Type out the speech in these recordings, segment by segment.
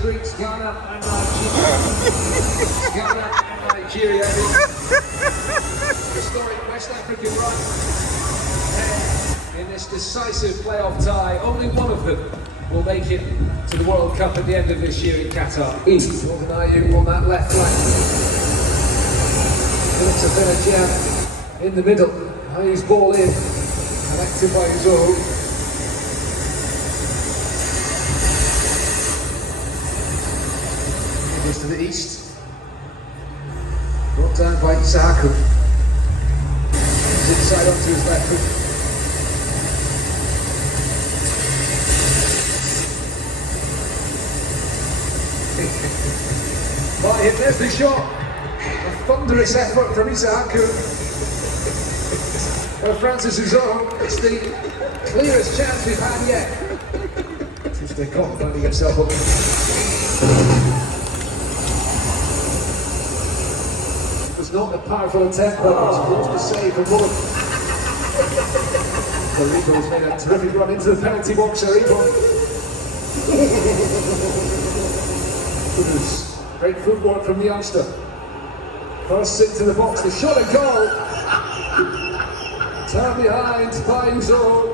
Greeks, Ghana and Nigeria. Ghana and Nigeria. Historic West African run. In this decisive playoff tie, only one of them will make it to the World Cup at the end of this year in Qatar. Northern Ayew on that left flank. It's a better jab in the middle. Ayew's ball in, connected by his own. To the east, brought down by Isaku. He's inside onto his left foot. Right, there's the shot. A thunderous effort from Isaku. Francis's own. It's the clearest chance we've had yet. If they can't finding himself up. Not a powerful attempt, but it's close to save for Mullen. Aribo's made a terrific run into the penalty box. Aribo. Great footwork from the youngster. First into the box, the shot and goal. Turn behind by Uzo.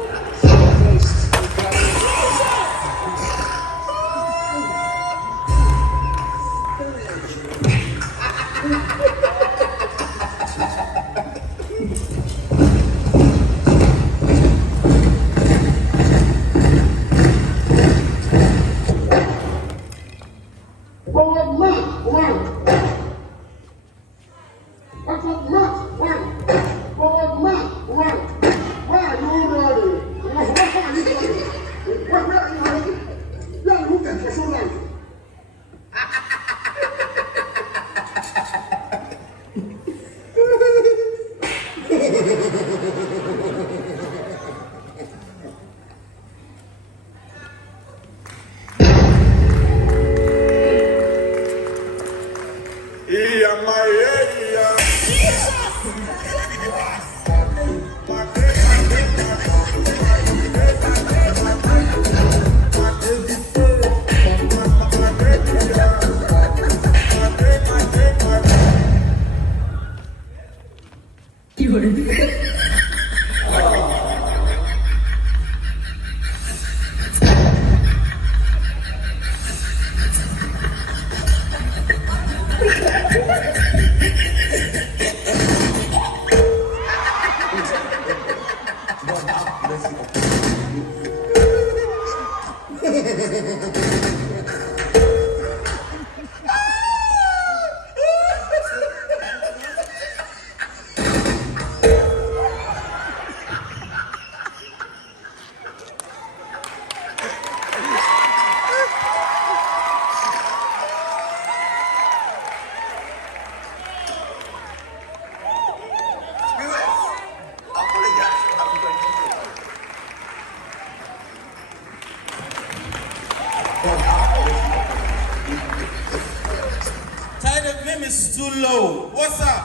Is too low. What's up?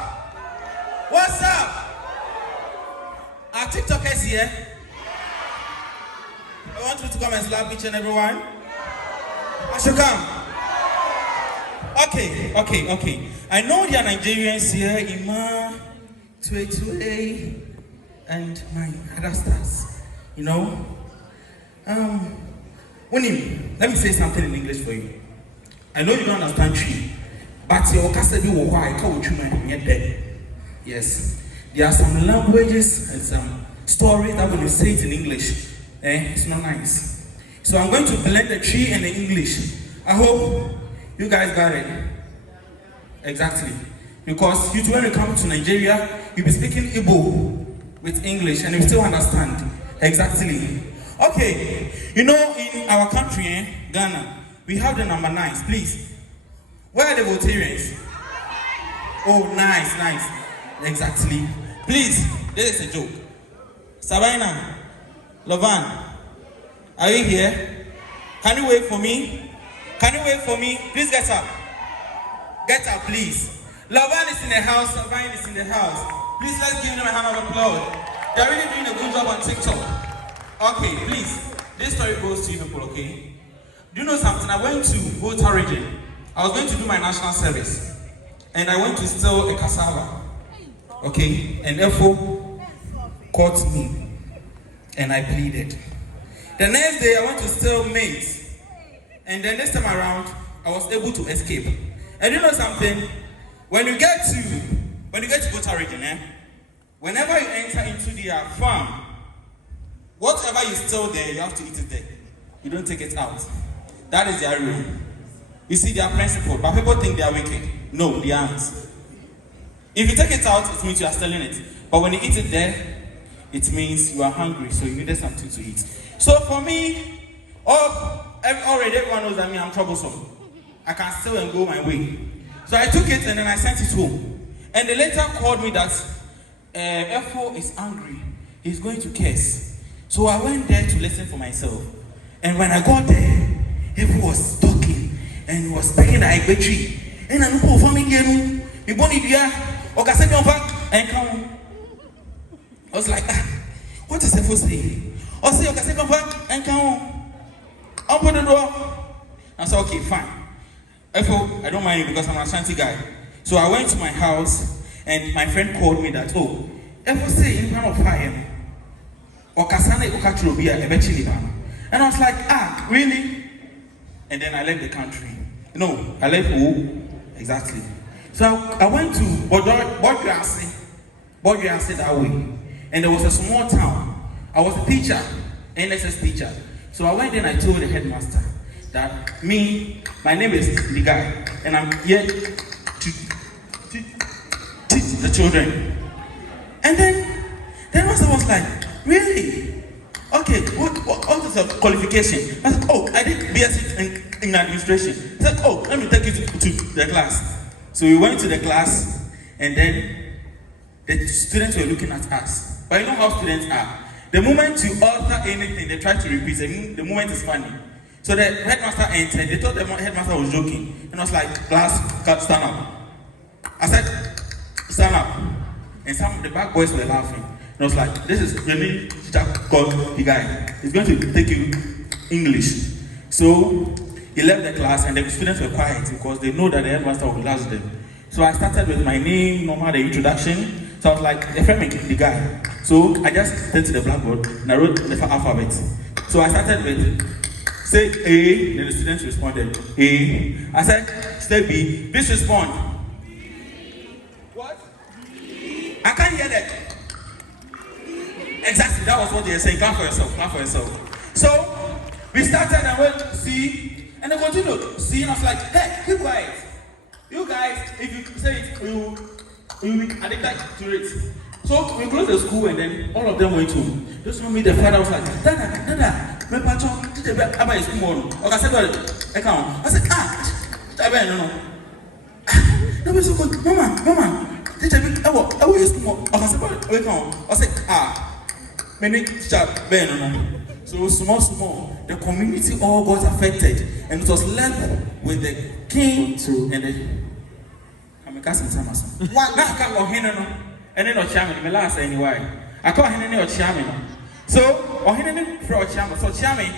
What's up? Our TikTokers here. I want you to come and slap each and everyone. I should come. Okay. I know there are Nigerians here, Ima, Twi, and my other stars. You know? Unim, let me say something in English for you. I know you don't understand Twi. But your custody will why come with you dead. Yes. There are some languages and some stories that when you say it in English, it's not nice. So I'm going to blend the Twi and the English. I hope you guys got it. Exactly. Because when you come to Nigeria, you'll be speaking Igbo with English and you still understand. Exactly. Okay, you know, in our country, Ghana, we have the number 9s. Please, where are the Voltarians? Oh, nice. Exactly. Please, this is a joke. Sabina, Lovan, are you here? Can you wait for me? Please get up. Get up, please. Lovan is in the house. Sabina is in the house. Please, let's give them a hand of applause. They're really doing a good job on TikTok. Okay, please. This story goes to you people, okay? Do you know something? I went to Volta region. I was going to do my national service. And I went to steal a cassava. Okay? And therefore, caught me. And I pleaded. The next day, I went to steal maize. And then this time around, I was able to escape. And you know something? When you get to Volta region, whenever you enter into their farm, whatever you steal there, you have to eat it there. You don't take it out. That is their rule. You see their principle, but people think they are wicked. No, they aren't. If you take it out, it means you are stealing it. But when you eat it there, it means you are hungry, so you needed something to eat. So for me, already everyone knows that I'm troublesome. I can steal and go my way. So I took it and then I sent it home. And they later called me that F4 is angry. He's going to curse. So I went there to listen for myself. And when I got there, F4 was talking and he was speaking the Igbe tree. And I know for me, I was like, what is F4 saying? I said, open the door. I said, okay, fine. F4, I don't mind you because I'm an Asante guy. So I went to my house and my friend called me that, oh, F4 say in front of fire. And I was like, really? And then I left the country. No, I left who? Exactly. So I went to Bodriase that way. And there was a small town. I was a teacher, NSS teacher. So I went there and I told the headmaster that my name is the guy, and I'm here to teach the children. And then the headmaster was like, really? Okay, what is the qualification? I said, oh, I did BSc in administration. He said, oh, let me take you to the class. So we went to the class, and then the students were looking at us. But you know how students are. The moment you alter anything, they try to repeat. The moment is funny. So the headmaster entered. They thought the headmaster was joking. And I was like, class, stand up. I said, stand up. And some of the back boys were laughing. And I was like, this is your new teacher called the guy. He's going to take you English. So he left the class and the students were quiet because they know that the headmaster will ask them. So I started with my name, normal, the introduction. So I was like, the friend, the guy. So I just went to the blackboard and I wrote the alphabet. So I started with, say A, then the students responded, A. I said, say B. Please respond. What? I can't hear that. Exactly, that was what they were saying. Clap for yourself. So we started and went to C, and they continued. C, and I was like, hey, you guys, if you say it, you will be addicted to it. So we closed the school and then all of them went home. Just told me the father was like, Dada, my patron, did the back about his tomorrow. I said, I said, no. No, so good. Mama, did the I will use tomorrow. I said, many teacher, so small, the community all got affected, and it was left with the king and the cousin Samason. What? Now I can't go here, and then chairman, the last anyway. I call him any chairman. So, or him for a chairman. So, chairman,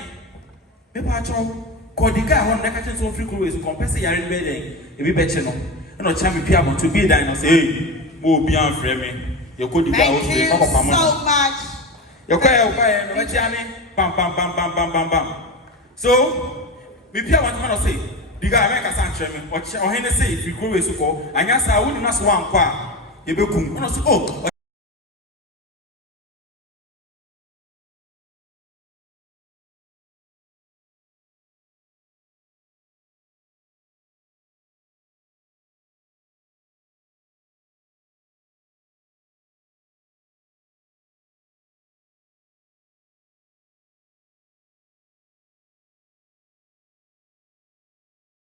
the patron called the guy on the catching so free crews to compensate your bedding. If you bet you know, and no chairman Piamo to be there and say, hey, move beyond framing. You could go out so much. You're quiet, chairman. Bam. So, we Pia want to say, the guy make a sanctuary, or Hennessy, if you go away so called, and yes, I wouldn't ask one qua. You become, oh.